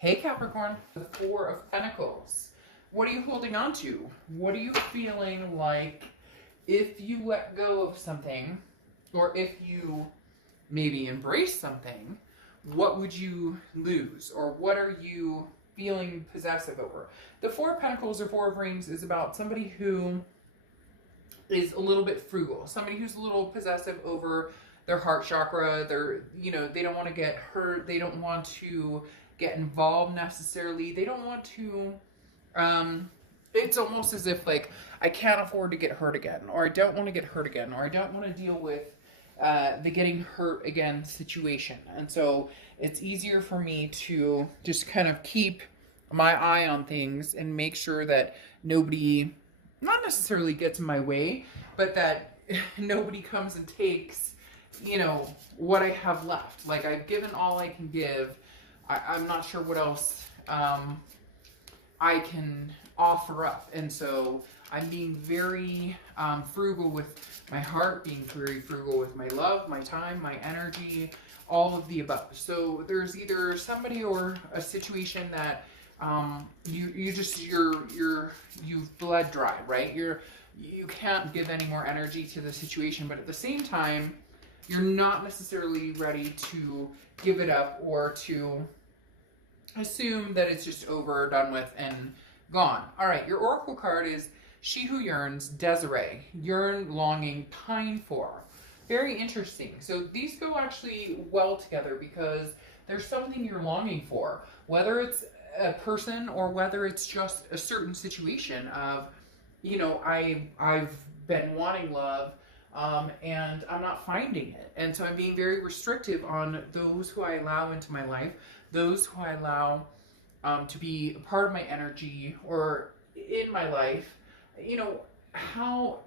Hey Capricorn, the Four of Pentacles. What are you holding on to? What are you feeling like if you let go of something, or if you maybe embrace something, what would you lose? Or what are you feeling possessive over? The Four of Pentacles or Four of Rings is about somebody who is a little bit frugal, somebody who's a little possessive over their heart chakra. They're, they don't want to get hurt. They don't want to get involved necessarily. They don't want to, it's almost as if like, I can't afford to get hurt again, or I don't want to get hurt again, or I don't want to deal with the getting hurt again situation. And so it's easier for me to just kind of keep my eye on things and make sure that nobody, not necessarily gets in my way, but that nobody comes and takes, what I have left. Like, I've given all I can give. I'm not sure what else I can offer up. And so I'm being very frugal with my heart, being very frugal with my love, my time, my energy, all of the above. So there's either somebody or a situation that you've bled dry, right? You can't give any more energy to the situation, but at the same time, you're not necessarily ready to give it up or to assume that it's just over, done with, and gone. All right, your oracle card is She Who Yearns, Desiree. Yearn, longing, pine for. Very interesting. So these go actually well together because there's something you're longing for, whether it's a person or whether it's just a certain situation of, I've been wanting love, and I'm not finding it. And so I'm being very restrictive on those who I allow into my life, those who I allow to be a part of my energy or in my life. How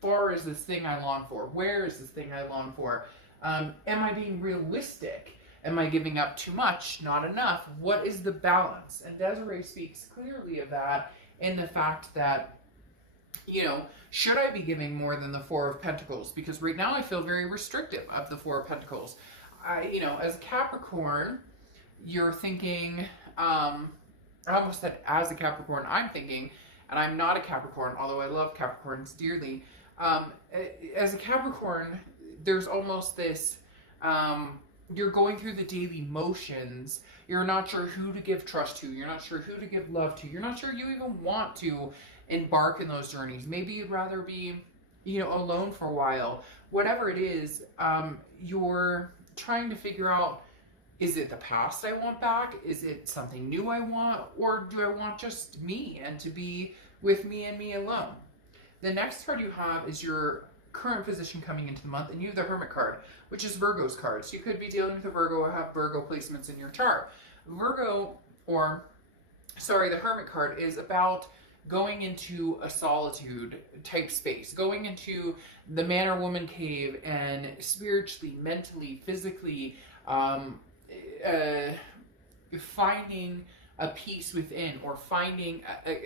far is this thing I long for? Where is this thing I long for? Am I being realistic? Am I giving up too much? Not enough? What is the balance? And Desiree speaks clearly of that in the fact that, should I be giving more than the Four of Pentacles? Because right now I feel very restrictive of the Four of Pentacles. As a Capricorn, you're thinking, I almost said as a Capricorn, I'm thinking, and I'm not a Capricorn, although I love Capricorns dearly. As a Capricorn, there's almost this, you're going through the daily motions. You're not sure who to give trust to. You're not sure who to give love to. You're not sure you even want to embark in those journeys. Maybe you'd rather be, alone for a while. Whatever it is, you're trying to figure out, is it the past I want back? Is it something new I want? Or do I want just me and to be with me and me alone? The next card you have is your current position coming into the month, and you have the Hermit card, which is Virgo's card. So you could be dealing with a Virgo or have Virgo placements in your chart. The Hermit card is about going into a solitude type space, going into the man or woman cave and spiritually, mentally, physically, finding a peace within, or finding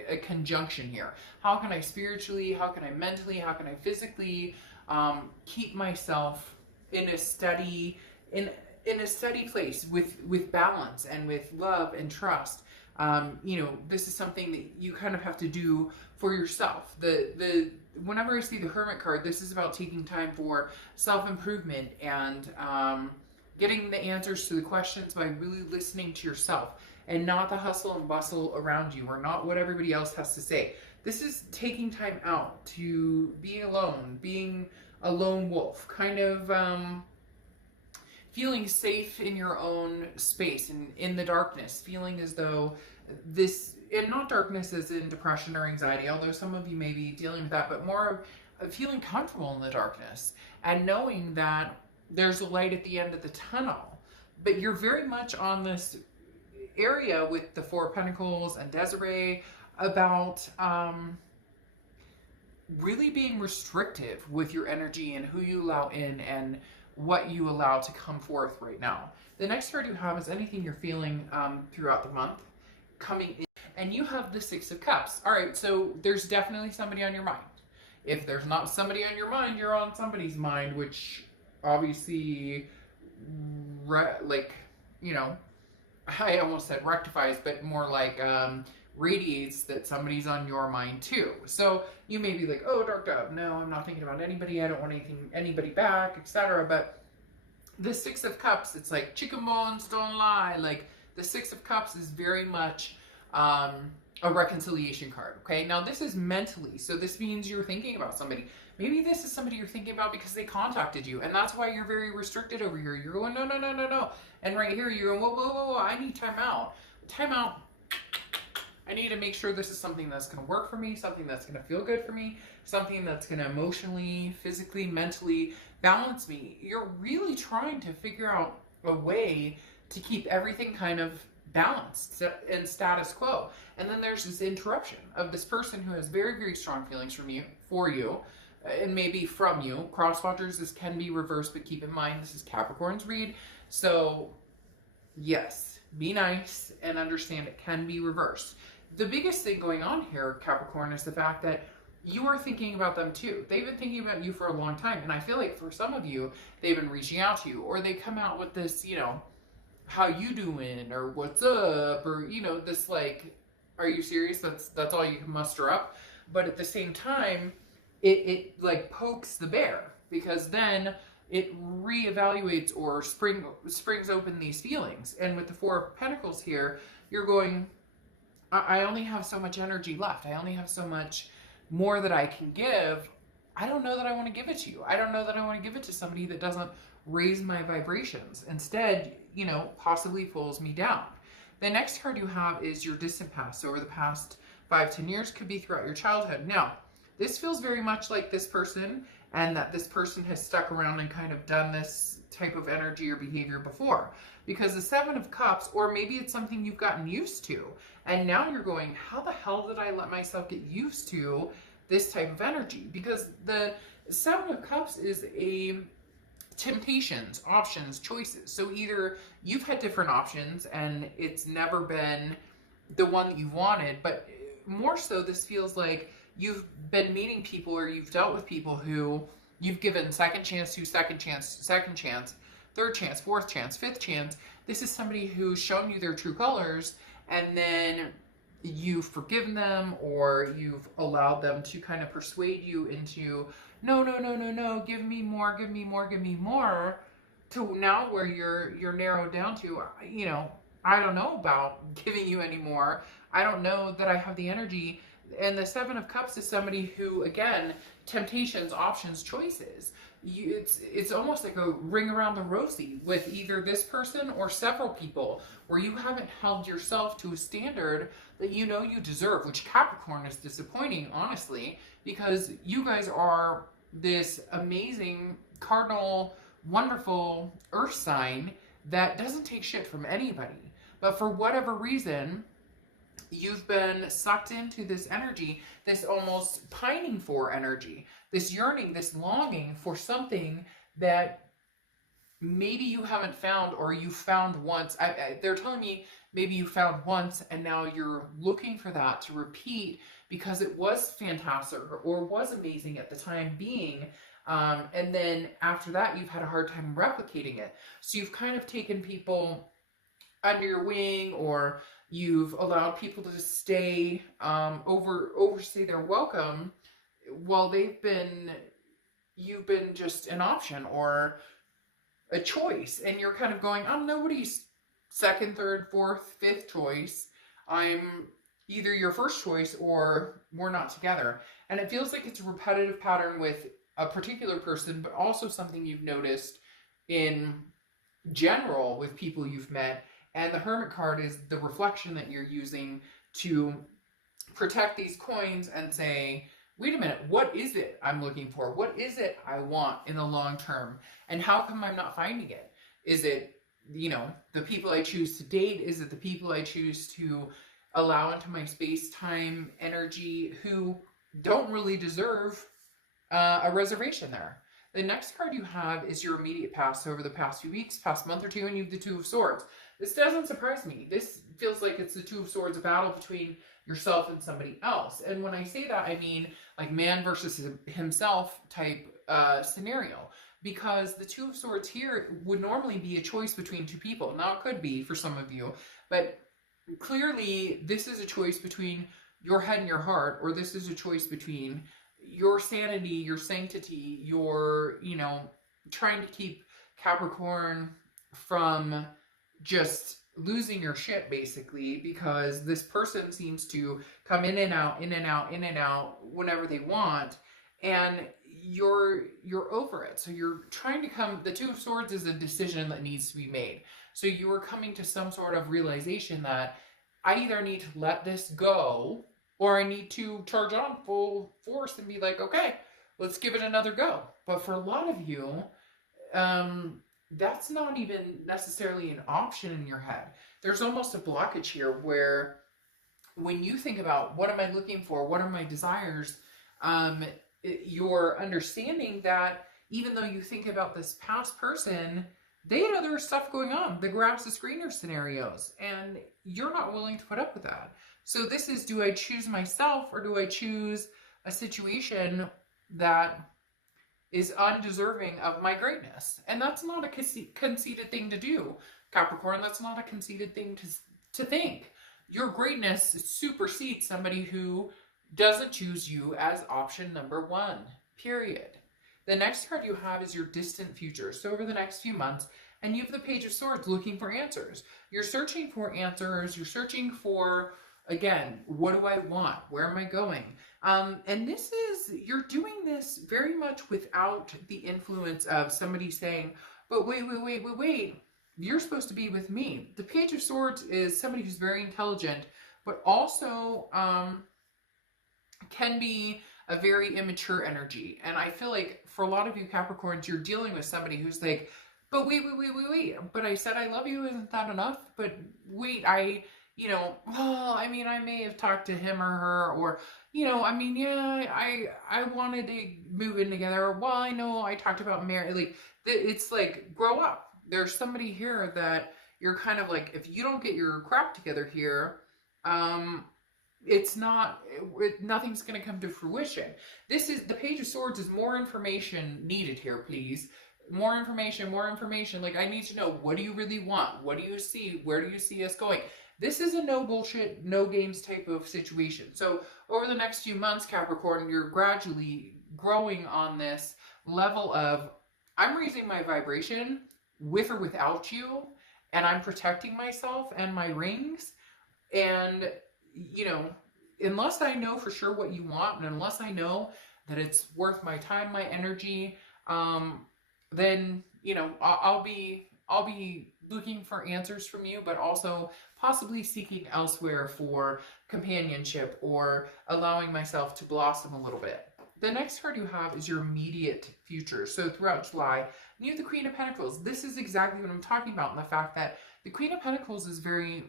a conjunction here. How can I spiritually, how can I mentally, how can I physically keep myself in a steady place with balance and with love and trust? This is something that you kind of have to do for yourself. Whenever I see the Hermit card, this is about taking time for self-improvement and getting the answers to the questions by really listening to yourself and not the hustle and bustle around you, or not what everybody else has to say. This is taking time out to be alone, being a lone wolf, kind of feeling safe in your own space and in the darkness, feeling as though this, and not darkness as in depression or anxiety, although some of you may be dealing with that, but more of feeling comfortable in the darkness and knowing that there's a light at the end of the tunnel. But you're very much on this area with the Four of Pentacles and Desiree about really being restrictive with your energy and who you allow in and what you allow to come forth right now. The next card you have is anything you're feeling throughout the month coming in, and you have the Six of Cups. All right, so there's definitely somebody on your mind. If there's not somebody on your mind, you're on somebody's mind, which obviously, I almost said rectifies, but more like radiates that somebody's on your mind too. So you may be like, oh, dark dove, no, I'm not thinking about anybody. I don't want anybody back, etc. But the Six of Cups, it's like chicken bones don't lie. Like the Six of Cups is very much a reconciliation card. Okay, now this is mentally, so this means you're thinking about somebody. Maybe this is somebody you're thinking about because they contacted you, and that's why you're very restricted over here. You're going, no, no, no, no, no. And right here, you're going, whoa, whoa, whoa, whoa, I need time out. Time out. I need to make sure this is something that's going to work for me, something that's going to feel good for me, something that's going to emotionally, physically, mentally balance me. You're really trying to figure out a way to keep everything kind of balanced and status quo. And then there's this interruption of this person who has very, very strong feelings for you, and maybe from you. Crosswatchers, this can be reversed, but keep in mind this is Capricorn's read. So yes, be nice and understand it can be reversed. The biggest thing going on here, Capricorn, is the fact that you are thinking about them too. They've been thinking about you for a long time. And I feel like for some of you, they've been reaching out to you, or they come out with this, you know, how you doing, or what's up, or, you know, this like, are you serious? That's all you can muster up. But at the same time, it like pokes the bear, because then it reevaluates or springs open these feelings. And with the Four of Pentacles here, you're going, I only have so much energy left. I only have so much more that I can give. I don't know that I want to give it to you. I don't know that I want to give it to somebody that doesn't raise my vibrations. Instead, you know, possibly pulls me down. The next card you have is your distant past. So over the past 5-10 years, could be throughout your childhood. Now, this feels very much like this person, and that this person has stuck around and kind of done this type of energy or behavior before. Because the Seven of Cups, or maybe it's something you've gotten used to, and now you're going, how the hell did I let myself get used to this type of energy? Because the Seven of Cups is a temptations, options, choices. So either you've had different options and it's never been the one that you wanted, but more so this feels like you've been meeting people, or you've dealt with people who you've given second chance to, second chance, third chance, fourth chance, fifth chance. This is somebody who's shown you their true colors, and then you've forgiven them, or you've allowed them to kind of persuade you into, no, no, no, no, no, give me more, give me more, give me more, to now where you're narrowed down to, you know, I don't know about giving you any more. I don't know that I have the energy. And the Seven of Cups is somebody who, again, temptations, options, choices. It's almost like a ring around the rosy with either this person or several people, where you haven't held yourself to a standard that you know you deserve, which Capricorn is disappointing, honestly, because you guys are this amazing, cardinal, wonderful earth sign that doesn't take shit from anybody. But for whatever reason, you've been sucked into this energy, this almost pining for energy, this yearning, this longing for something that maybe you haven't found, or you found once. They're telling me maybe you found once and now you're looking for that to repeat because it was fantastic or was amazing at the time being. And then after that, you've had a hard time replicating it. So you've kind of taken people under your wing, or you've allowed people to stay, overstay their welcome while you've been just an option or a choice. And you're kind of going, I'm nobody's second, third, fourth, fifth choice. I'm either your first choice or we're not together. And it feels like it's a repetitive pattern with a particular person, but also something you've noticed in general with people you've met. And the Hermit card is the reflection that you're using to protect these coins and say, wait a minute, what is it I'm looking for? What is it I want in the long term? And how come I'm not finding it? Is it, you know, the people I choose to date? Is it the people I choose to allow into my space-time energy who don't really deserve a reservation there? The next card you have is your immediate past. So over the past few weeks, past month or two, and you have the Two of Swords. This doesn't surprise me. This feels like it's the Two of Swords, a battle between yourself and somebody else. And when I say that, I mean like man versus himself type scenario. Because the Two of Swords here would normally be a choice between two people. Now it could be for some of you, But clearly, this is a choice between your head and your heart, or this is a choice between your sanity, your sanctity, your, you know, trying to keep Capricorn from just losing your shit, basically, because this person seems to come in and out, in and out, in and out whenever they want, and you're over it. So you're trying to come, the Two of Swords is a decision that needs to be made. So you are coming to some sort of realization that I either need to let this go, or I need to charge on full force and be like, okay, let's give it another go. But for a lot of you, that's not even necessarily an option in your head. There's almost a blockage here where when you think about what am I looking for, what are my desires, you're understanding that even though you think about this past person, they had other stuff going on, the grass is greener scenarios, and you're not willing to put up with that. So this is, do I choose myself, or do I choose a situation that is undeserving of my greatness? And that's not a conceited thing to do, Capricorn. That's not a conceited thing to think. Your greatness supersedes somebody who doesn't choose you as option number one, period. The next card you have is your distant future. So over the next few months, and you have the Page of Swords looking for answers. You're searching for answers. You're searching for, again, what do I want? Where am I going? And this is, you're doing this very much without the influence of somebody saying, but wait, you're supposed to be with me. The Page of Swords is somebody who's very intelligent, but also can be a very immature energy. And I feel like for a lot of you Capricorns, you're dealing with somebody who's like, but wait, but I said I love you, isn't that enough? But wait, you know, well, I mean, I may have talked to him or her, or, you know, I mean, yeah, I wanted to move in together, or, well, I know I talked about marriage. Like, it's like, grow up. There's somebody here that you're kind of like, if you don't get your crap together here, it's not, nothing's going to come to fruition. This is, the Page of Swords is more information needed here, please. More information. Like, I need to know, what do you really want? What do you see? Where do you see us going? This is a no bullshit, no games type of situation. So over the next few months, Capricorn, you're gradually growing on this level of, I'm raising my vibration with or without you, and I'm protecting myself and my rings. And, you know, unless I know for sure what you want, and unless I know that it's worth my time, my energy, then, you know, I'll be looking for answers from you, but also possibly seeking elsewhere for companionship or allowing myself to blossom a little bit. The next card you have is your immediate future. So throughout July, you have the Queen of Pentacles. This is exactly what I'm talking about, and the fact that the Queen of Pentacles is very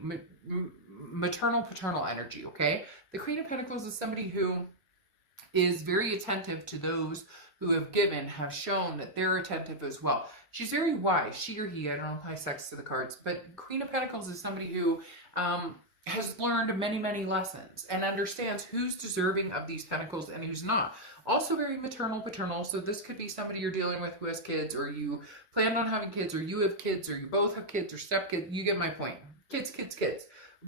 maternal, paternal energy, okay? The Queen of Pentacles is somebody who is very attentive to those who have given, have shown that they're attentive as well. She's very wise, she or he, I don't apply sex to the cards, but Queen of Pentacles is somebody who has learned many, many lessons and understands who's deserving of these pentacles and who's not. Also very maternal, paternal, so this could be somebody you're dealing with who has kids, or you planned on having kids, or you have kids, or you both have kids, or stepkids. You get my point. Kids.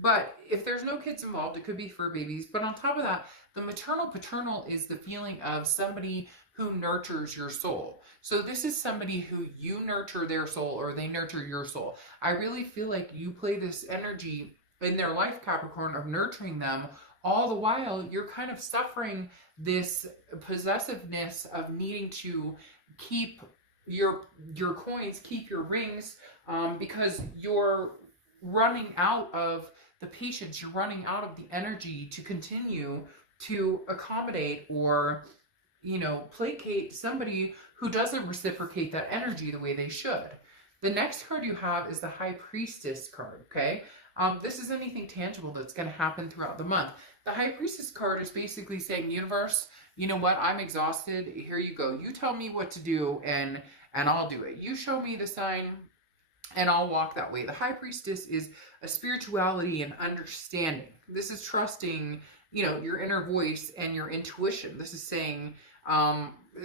But if there's no kids involved, it could be fur babies. But on top of that, the maternal, paternal is the feeling of somebody who nurtures your soul. So this is somebody who you nurture their soul, or they nurture your soul. I really feel like you play this energy in their life, Capricorn, of nurturing them. All the while, you're kind of suffering this possessiveness of needing to keep your coins, keep your rings, because you're running out of the patience, you're running out of the energy to continue to accommodate or, you know, placate somebody who doesn't reciprocate that energy the way they should. The next card you have is the High Priestess card, okay? This is anything tangible that's going to happen throughout the month. The High Priestess card is basically saying, universe, you know what? I'm exhausted. Here you go. You tell me what to do, and I'll do it. You show me the sign, and I'll walk that way. The High Priestess is a spirituality and understanding. This is trusting, you know, your inner voice and your intuition. This is saying,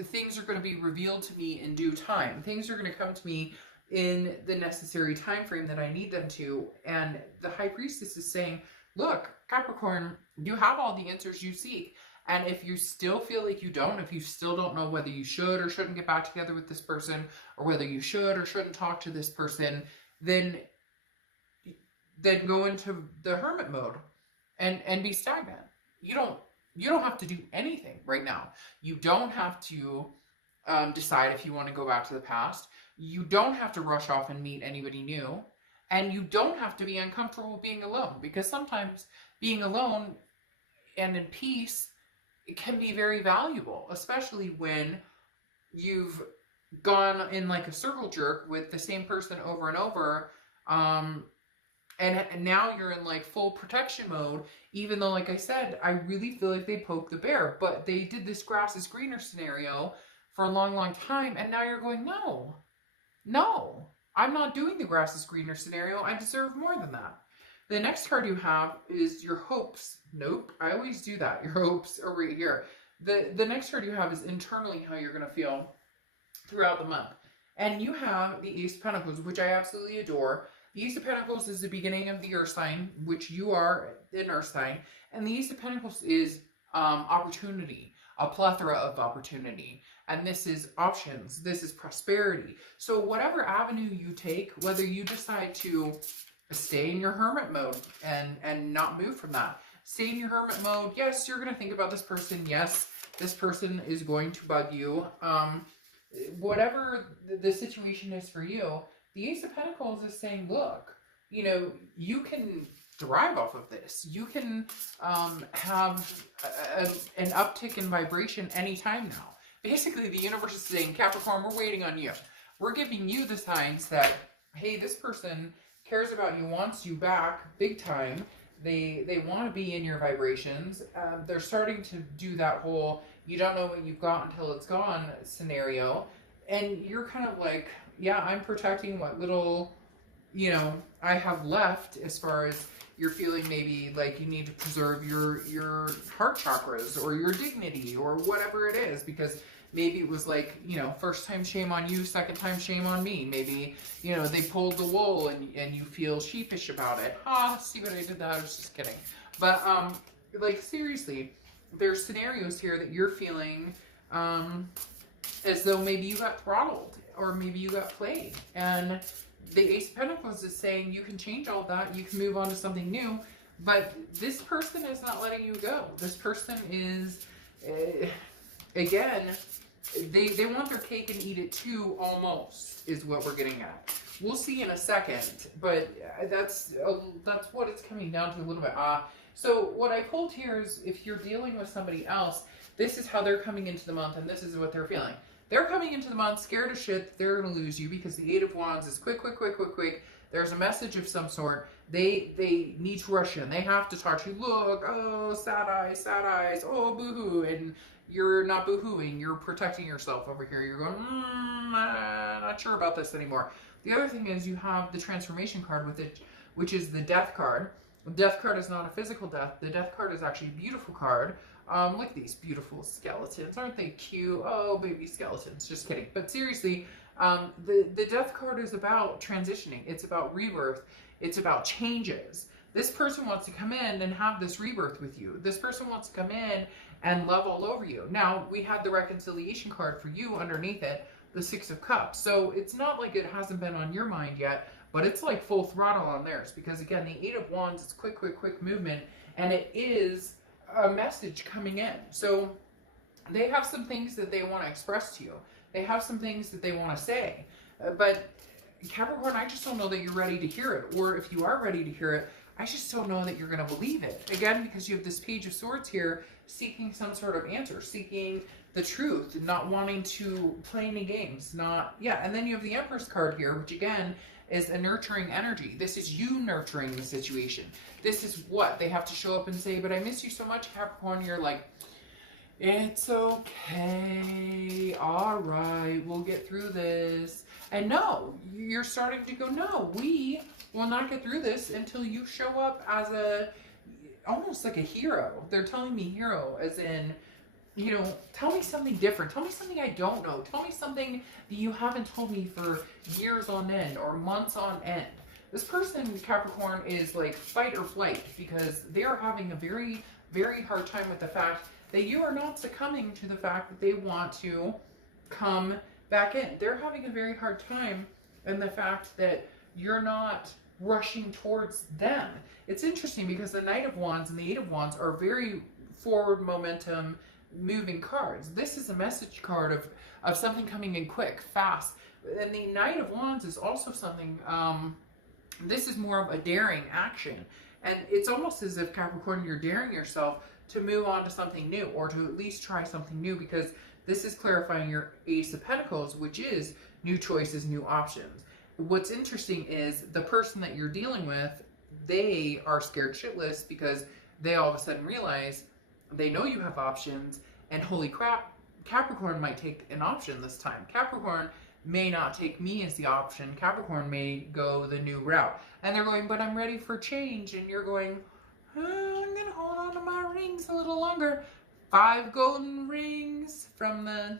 things are going to be revealed to me in due time. Things are going to come to me in the necessary time frame that I need them to. And the High Priestess is saying, look, Capricorn, you have all the answers you seek. And if you still feel like you don't, if you still don't know whether you should or shouldn't get back together with this person, or whether you should or shouldn't talk to this person, then go into the hermit mode and be stagnant. You don't have to do anything right now. You don't have to decide if you want to go back to the past. You don't have to rush off and meet anybody new. And you don't have to be uncomfortable being alone, because sometimes being alone and in peace, it can be very valuable, especially when you've gone in like a circle jerk with the same person over and over. And now you're in like full protection mode, even though, like I said, I really feel like they poked the bear, but they did this grass is greener scenario for a long, long time. And now you're going, no, I'm not doing the grass is greener scenario. I deserve more than that. The next card you have is your hopes. Nope, I always do that. Your hopes are right here. The next card you have is internally how you're going to feel throughout the month. And you have the Ace of Pentacles, which I absolutely adore. The Ace of Pentacles is the beginning of the Earth sign, which you are an Earth sign. And the Ace of Pentacles is opportunity, a plethora of opportunity. And this is options. This is prosperity. So whatever avenue you take, whether you decide to stay in your hermit mode and not move from that. Stay in your hermit mode. Yes, you're going to think about this person. Yes, this person is going to bug you. Whatever the situation is for you, the Ace of Pentacles is saying, look, you know, you can thrive off of this. You can have an uptick in vibration anytime now. Basically, the universe is saying, Capricorn, we're waiting on you. We're giving you the signs that, hey, this person cares about you, wants you back big time. They want to be in your vibrations. They're starting to do that whole you don't know what you've got until it's gone scenario. And you're kind of like, yeah, I'm protecting what little, you know, I have left, as far as you're feeling maybe like you need to preserve your heart chakras or your dignity or whatever it is, because maybe it was like, you know, first time shame on you, second time shame on me. Maybe, you know, they pulled the wool and you feel sheepish about it. See what I did that? I was just kidding. But, like, seriously, there's scenarios here that you're feeling as though maybe you got throttled or maybe you got played. And the Ace of Pentacles is saying you can change all that. You can move on to something new. But this person is not letting you go. This person is, again, they want their cake and eat it too, almost, is what we're getting at. We'll see in a second, but that's what it's coming down to a little bit. So what I pulled here is, if you're dealing with somebody else, this is how they're coming into the month, and this is what they're feeling. They're coming into the month scared as shit they're going to lose you, because the Eight of Wands is quick. There's a message of some sort. They need to rush in. They have to talk to you. Look, oh, sad eyes, oh, boo-hoo. And you're not boo-hooing. You're protecting yourself over here. You're going, not sure about this anymore. The other thing is you have the transformation card with it, which is the death card. The death card is not a physical death. The death card is actually a beautiful card. Look at these beautiful skeletons. Aren't they cute? Oh, baby skeletons. Just kidding. But seriously, the death card is about transitioning. It's about rebirth. It's about changes. This person wants to come in and have this rebirth with you. This person wants to come in and love all over you. Now, we had the reconciliation card for you underneath it, the Six of Cups. So it's not like it hasn't been on your mind yet, but it's like full throttle on theirs. Because again, the Eight of Wands is quick movement, and it is a message coming in. So they have some things that they want to express to you. They have some things that they want to say. But Capricorn, I just don't know that you're ready to hear it. Or if you are ready to hear it, I just don't know that you're going to believe it. Again, because you have this Page of Swords here, seeking some sort of answer, seeking the truth, not wanting to play any games, and then you have the Empress card here, which again is a nurturing energy. This is you nurturing the situation. This is what they have to show up and say, but I miss you so much, Capricorn. You're like, it's okay, all right, we'll get through this. And no, you're starting to go, no, we will not get through this until you show up as almost like a hero. They're telling me hero, as in, you know, tell me something different. Tell me something I don't know. Tell me something that you haven't told me for years on end or months on end. This person, Capricorn, is like fight or flight because they are having a very, very hard time with the fact that you are not succumbing to the fact that they want to come back in. They're having a very hard time in the fact that you're not rushing towards them. It's interesting because the Knight of Wands and the Eight of Wands are very forward momentum moving cards. This is a message card of something coming in quick, fast. And the Knight of Wands is also something, this is more of a daring action. And it's almost as if, Capricorn, you're daring yourself to move on to something new, or to at least try something new, because this is clarifying your Ace of Pentacles, which is new choices, new options. What's interesting is the person that you're dealing with, they are scared shitless because they all of a sudden realize they know you have options, and holy crap, Capricorn might take an option this time. Capricorn may not take me as the option. Capricorn may go the new route. And they're going, but I'm ready for change. And you're going, oh, I'm going to hold on to my rings a little longer. 5 golden rings from the,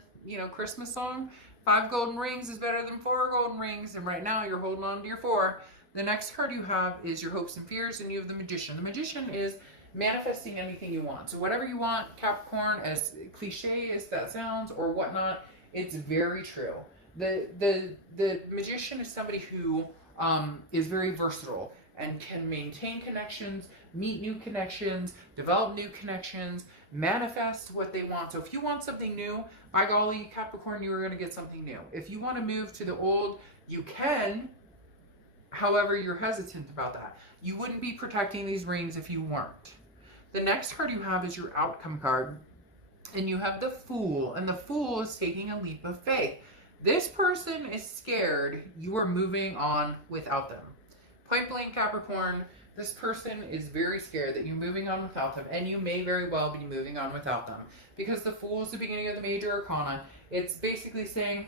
Christmas song. 5 golden rings is better than 4 golden rings. And right now you're holding on to your 4. The next card you have is your hopes and fears, and you have the Magician. The Magician is manifesting anything you want. So whatever you want, Capricorn, as cliche as that sounds or whatnot, it's very true. The Magician is somebody who is very versatile and can maintain connections, meet new connections, develop new connections, manifest what they want. So if you want something new, by golly, Capricorn, you are going to get something new. If you want to move to the old, you can. However, you're hesitant about that. You wouldn't be protecting these rings if you weren't. The next card you have is your outcome card. And you have the Fool. And the Fool is taking a leap of faith. This person is scared you are moving on without them. Point blank, Capricorn, this person is very scared that you're moving on without them. And you may very well be moving on without them. Because the Fool is the beginning of the major arcana. It's basically saying,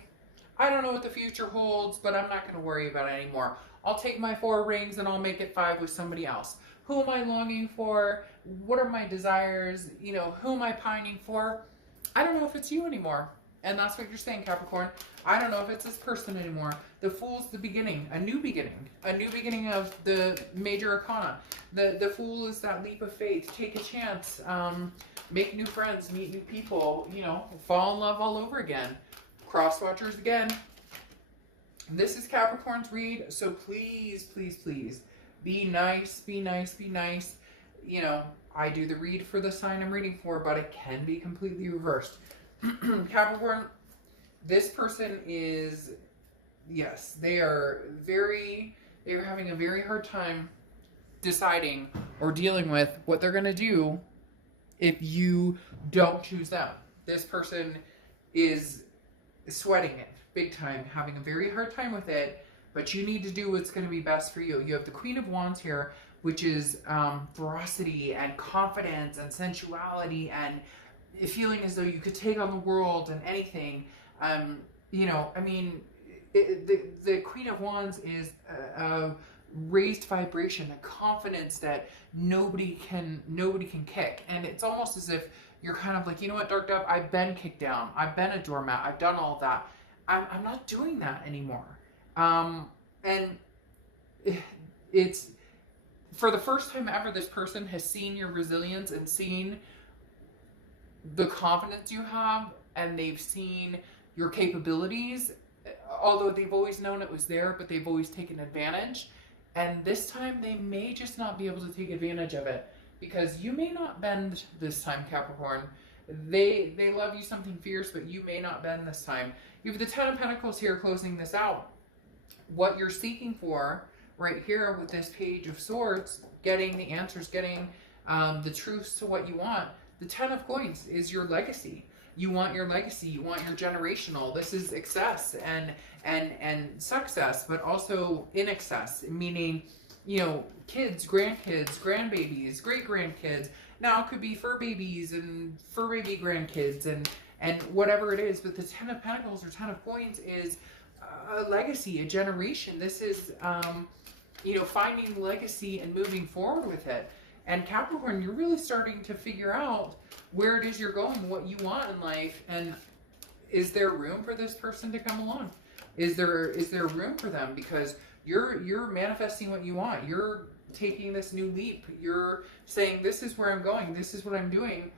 I don't know what the future holds, but I'm not going to worry about it anymore. I'll take my 4 rings and I'll make it 5 with somebody else. Who am I longing for? What are my desires? Who am I pining for? I don't know if it's you anymore. And that's what you're saying, Capricorn. I don't know if it's this person anymore. The Fool's the beginning, a new beginning of the major arcana. The Fool is that leap of faith. Take a chance, make new friends, meet new people, fall in love all over again. Cross watchers again. This is Capricorn's read, so please, please, please be nice, be nice, be nice. I do the read for the sign I'm reading for, but it can be completely reversed. Capricorn, this person is, yes, they are having a very hard time deciding or dealing with what they're going to do if you don't choose them. This person is sweating it big time, having a very hard time with it, but you need to do what's going to be best for you. You have the Queen of Wands here, which is ferocity and confidence and sensuality and feeling as though you could take on the world and anything. The Queen of Wands is a raised vibration, a confidence that nobody can kick. And it's almost as if you're kind of like, you know what, Dark Dove, I've been kicked down. I've been a doormat. I've done all of that. I'm not doing that anymore. And it's, for the first time ever, this person has seen your resilience and seen the confidence you have, and they've seen your capabilities, although they've always known it was there, but they've always taken advantage. And this time they may just not be able to take advantage of it, because you may not bend this time, Capricorn. They love you something fierce, but you may not bend this time. You have the Ten of Pentacles here closing this out. What you're seeking for right here with this Page of Swords, getting the answers, getting the truths to what you want. The Ten of Coins is your legacy. You want your legacy. You want your generational. This is excess and success, but also in excess, meaning, kids, grandkids, grandbabies, great-grandkids. Now it could be fur babies and fur baby grandkids and whatever it is, but the Ten of Pentacles or Ten of Coins is a legacy, a generation. This is, finding legacy and moving forward with it. And Capricorn, you're really starting to figure out where it is you're going, what you want in life, and is there room for this person to come along? Is there room for them? Because you're manifesting what you want. You're taking this new leap. You're saying, this is where I'm going. This is what I'm doing.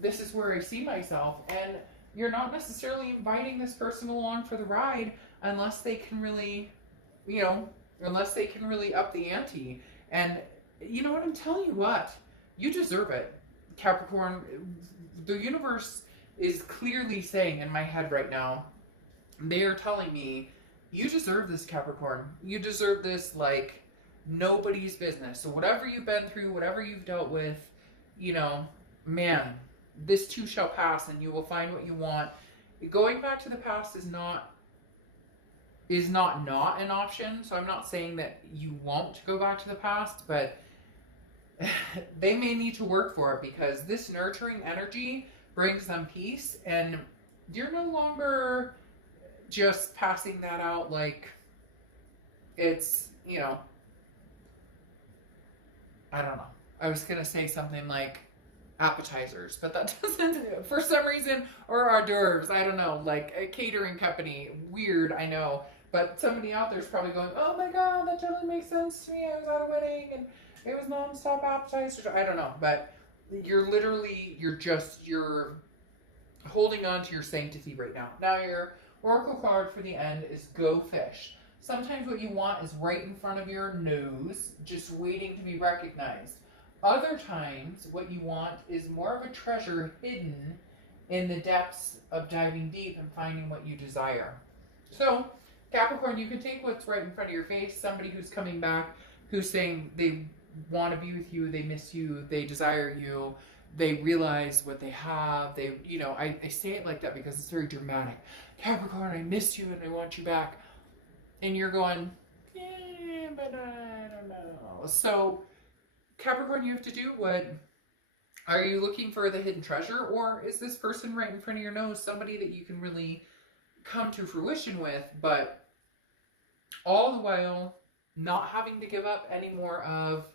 This is where I see myself. And you're not necessarily inviting this person along for the ride unless they can really, unless they can really up the ante. And you know what? I'm telling you what, you deserve it, Capricorn. The universe is clearly saying in my head right now, they are telling me, you deserve this, Capricorn. You deserve this like nobody's business. So whatever you've been through, whatever you've dealt with, man, this too shall pass and you will find what you want. Going back to the past is not an option. So I'm not saying that you won't go back to the past, but they may need to work for it, because this nurturing energy brings them peace, and you're no longer just passing that out like it's, I don't know. I was going to say something like appetizers, but that doesn't, for some reason, or hors d'oeuvres, I don't know, like a catering company. Weird, I know. But somebody out there is probably going, oh my God, that totally makes sense to me. I was at a wedding and it was non-stop appetizers. I don't know. But you're holding on to your sanctity right now. Now your oracle card for the end is Go Fish. Sometimes what you want is right in front of your nose, just waiting to be recognized. Other times what you want is more of a treasure hidden in the depths of diving deep and finding what you desire. So Capricorn, you can take what's right in front of your face. Somebody who's coming back, who's saying they want to be with you, they miss you, they desire you, they realize what they have. They, I say it like that because it's very dramatic. Capricorn, I miss you and I want you back. And you're going, yeah, but I don't know. So Capricorn, you have to do what, are you looking for the hidden treasure, or is this person right in front of your nose somebody that you can really come to fruition with, but all the while not having to give up any more of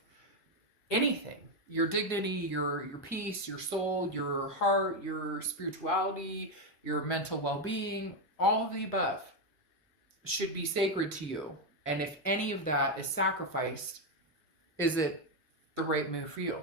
anything? Your dignity, your peace, your soul, your heart, your spirituality, your mental well-being, all of the above should be sacred to you. And if any of that is sacrificed, is it the right move for you?